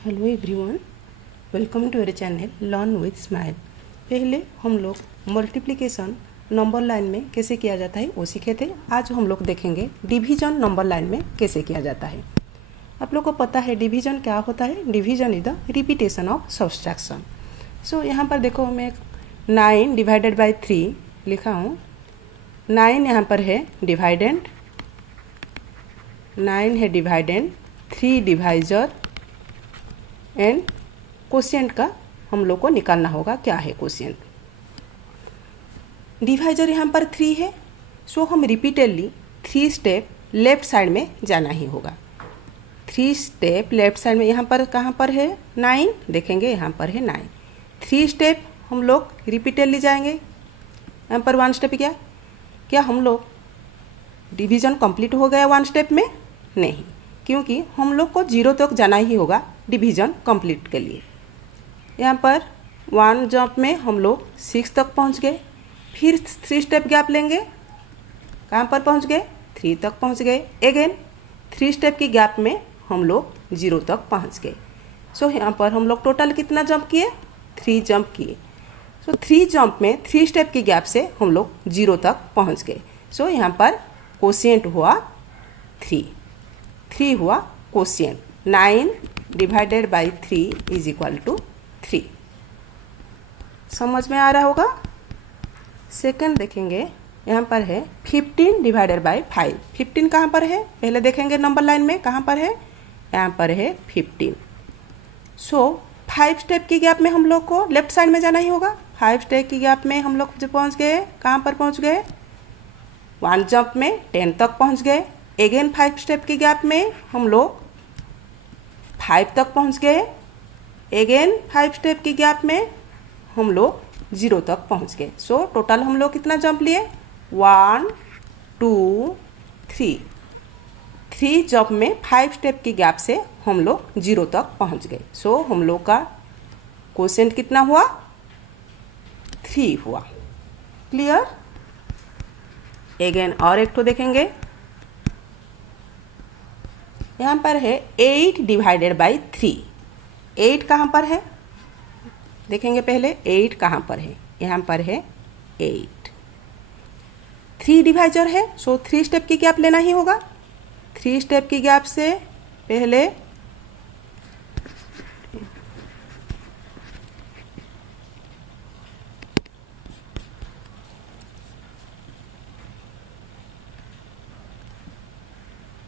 Hello everyone, welcome to our channel learn with smile. पहले हम लोग मल्टीप्लिकेशन नंबर लाइन में कैसे किया जाता है वो सीखे थे। आज हम लोग देखेंगे डिवीजन नंबर लाइन में कैसे किया जाता है। आप लोग को पता है डिवीजन क्या होता है। Division is the repetition of subtraction. So यहाँ पर देखो, मैं 9 डिवाइडेड बाई 3 लिखा हूँ। 9 यहाँ पर है डिवाइडेंड, 9 है डिवाइडेंड, 3 डिवाइजर एंड क्वोशिएंट का हम लोग को निकालना होगा। क्या है क्वोशिएंट? डिवाइजर यहाँ पर 3 है, सो हम रिपीटेडली 3 स्टेप लेफ्ट साइड में जाना ही होगा। 3 स्टेप लेफ्ट साइड में। यहाँ पर कहाँ पर है 9, देखेंगे यहाँ पर है 9। 3 स्टेप हम लोग रिपीटेडली जाएंगे। यहाँ पर 1 स्टेप क्या हम लोग डिवीजन कंप्लीट हो गया 1 स्टेप में? नहीं, क्योंकि हम लोग को 0 तक जाना ही होगा डिवीजन कंप्लीट के लिए। यहाँ पर 1 जंप में हम लोग 6 तक पहुँच गए। फिर 3 स्टेप गैप लेंगे, कहाँ पर पहुँच गए? 3 तक पहुँच गए। अगेन 3 स्टेप की गैप में हम लोग 0 तक पहुँच गए। सो यहाँ पर हम लोग टोटल कितना जंप किए? 3 जंप किए। सो 3 जंप में 3 स्टेप की गैप से हम लोग 0 तक पहुँच गए। सो यहाँ पर क्वोशिएंट हुआ 3 हुआ quotient. 9 divided by 3 is equal to 3। समझ में आ रहा होगा। सेकंड देखेंगे, यहाँ पर है 15 डिवाइडेड बाई 5। 15 कहाँ पर है पहले देखेंगे नंबर लाइन में, कहाँ पर है? यहाँ पर है 15। सो 5 स्टेप की गैप में हम लोग को लेफ्ट साइड में जाना ही होगा। 5 स्टेप की गैप में हम लोग जो पहुँच गए, कहाँ पर पहुँच गए? 1 जंप में 10 तक पहुँच गए। अगेन 5 स्टेप की गैप में हम लोग 5 तक पहुंच गए। अगेन 5 स्टेप की गैप में हम लोग 0 तक पहुंच गए। सो टोटल हम लोग कितना जंप लिए? 1 2 3। 3 जंप में 5 स्टेप की गैप से हम लोग 0 तक पहुंच गए। सो हम लोग का क्वोशिएंट कितना हुआ? 3 हुआ। क्लियर? अगेन और एक तो देखेंगे, यहाँ पर है 8 डिवाइडेड बाई 3। 8 कहाँ पर है देखेंगे पहले। 8 कहाँ पर है? यहाँ पर है 8। 3 डिवाइजर है, सो 3 स्टेप की गैप लेना ही होगा। 3 स्टेप की गैप से पहले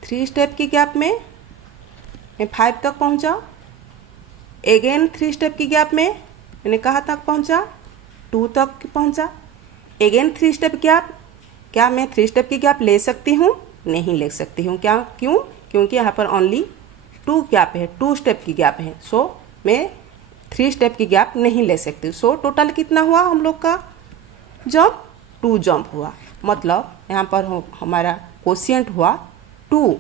थ्री स्टेप की गैप में मैं 5 तक पहुंचा। अगेन 3 स्टेप की गैप में मैंने कहाँ तक पहुंचा? 2 तक पहुंचा। Again 3 step gap. क्या मैं 3 स्टेप की गैप ले सकती हूँ? नहीं ले सकती हूँ। क्या? क्यों? क्योंकि यहाँ पर ओनली 2 गैप है, 2 स्टेप की गैप है। सो मैं 3 स्टेप की गैप नहीं ले सकती। सो टोटल कितना हुआ हम लोग का जंप? 2 जंप हुआ। मतलब यहाँ पर हमारा क्वोशिएंट हुआ 2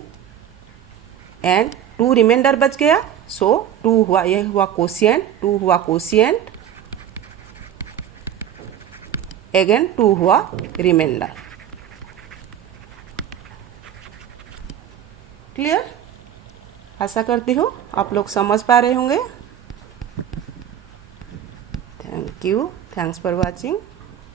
एंड 2 रिमाइंडर बच गया। सो 2 हुआ, यह हुआ क्वोशिएंट। 2 हुआ क्वोशिएंट। अगेन 2 हुआ रिमाइंडर। क्लियर? आशा करती हूँ आप लोग समझ पा रहे होंगे। Thank you, thanks for watching.